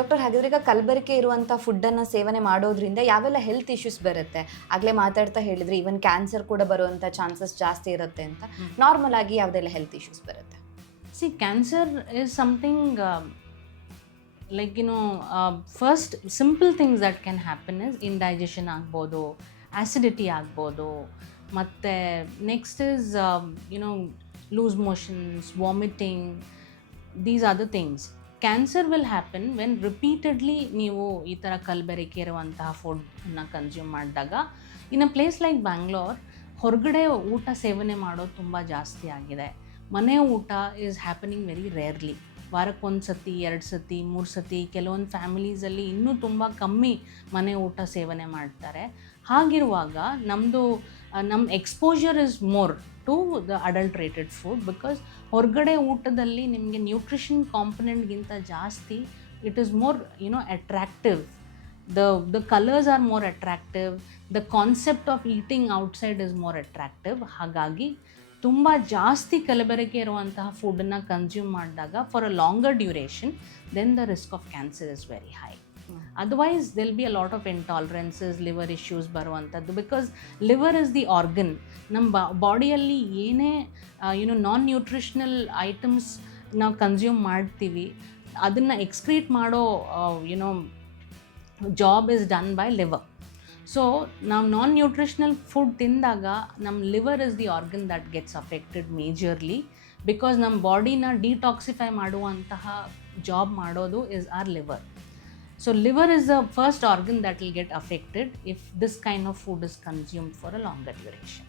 Doctor, ಹಾಗಿದ್ರೆ ಈಗ ಕಲಬೆರಕೆ ಇರುವಂಥ ಫುಡ್ಡನ್ನು ಸೇವನೆ ಮಾಡೋದ್ರಿಂದ ಯಾವೆಲ್ಲ ಹೆಲ್ತ್ ಇಶ್ಯೂಸ್ ಬರುತ್ತೆ? ಆಗಲೇ ಮಾತಾಡ್ತಾ ಹೇಳಿದ್ರೆ ಈವನ್ ಕ್ಯಾನ್ಸರ್ ಕೂಡ ಬರುವಂಥ ಚಾನ್ಸಸ್ ಜಾಸ್ತಿ ಇರುತ್ತೆ ಅಂತ. ನಾರ್ಮಲ್ ಆಗಿ ಯಾವುದೆಲ್ಲ ಹೆಲ್ತ್ ಇಶ್ಯೂಸ್ ಬರುತ್ತೆ? See, cancer is something like, first simple things that can happen is indigestion ಆಗ್ಬೋದು, acidity ಆಗ್ಬೋದು, ಮತ್ತು next is loose motions, vomiting. These are the things. Cancer will happen when repeatedly ನೀವು ಈ ಥರ ಕಲಬೆರಕೆ ಇರುವಂತಹ ಫುಡ್ನ ಕನ್ಸ್ಯೂಮ್ ಮಾಡಿದಾಗ. ಇನ್ ಅ ಪ್ಲೇಸ್ ಲೈಕ್ ಬ್ಯಾಂಗ್ಳೂರ್ ಹೊರಗಡೆ ಊಟ ಸೇವನೆ ಮಾಡೋದು ತುಂಬ ಜಾಸ್ತಿ ಆಗಿದೆ. ಮನೆ ಊಟ ಈಸ್ ಹ್ಯಾಪನಿಂಗ್ ವೆರಿ ರೇರ್ಲಿ. ವಾರಕ್ಕೊಂದು ಸತಿ, 2 ಸತಿ, 3 ಸತಿ, ಕೆಲವೊಂದು ಫ್ಯಾಮಿಲೀಸಲ್ಲಿ ಇನ್ನೂ ತುಂಬ ಕಮ್ಮಿ ಮನೆ ಊಟ ಸೇವನೆ ಮಾಡ್ತಾರೆ. ಹಾಗಿರುವಾಗ ನಮ್ಮ exposure is more to the adulterated food, because ಹೊರಗಡೆ ಊಟದಲ್ಲಿ ನಿಮಗೆ ನ್ಯೂಟ್ರಿಷನ್ ಕಾಂಪೊನೆಂಟ್ಗಿಂತ ಜಾಸ್ತಿ it is more attractive. The colors are more attractive, the concept of eating outside is more attractive. ಹಾಗಾಗಿ ತುಂಬ ಜಾಸ್ತಿ ಕಲಬೆರಕೆ ಇರುವಂತಹ ಫುಡ್ಡನ್ನು ಕನ್ಸ್ಯೂಮ್ ಮಾಡಿದಾಗ for a longer duration, then the risk of cancer is very high. Otherwise they'll be a lot of intolerances, liver issues ಬರುವಂಥದ್ದು. Because liver is the organ. ನಮ್ಮ ಬಾಡಿಯಲ್ಲಿ ಏನೇ ನಾನ್ ನ್ಯೂಟ್ರಿಷನಲ್ ಐಟಮ್ಸ್ ನಾವು ಕನ್ಸ್ಯೂಮ್ ಮಾಡ್ತೀವಿ, ಅದನ್ನು excrete ಮಾಡೋ job is done by liver. So ನಾವು non nutritional food ತಿಂದಾಗ ನಮ್ಮ liver is the organ that gets affected majorly, because ನಮ್ಮ ಬಾಡಿನ ಡಿಟಾಕ್ಸಿಫೈ ಮಾಡುವಂತಹ ಜಾಬ್ ಮಾಡೋದು is our liver. So liver is the first organ that will get affected if this kind of food is consumed for a longer duration.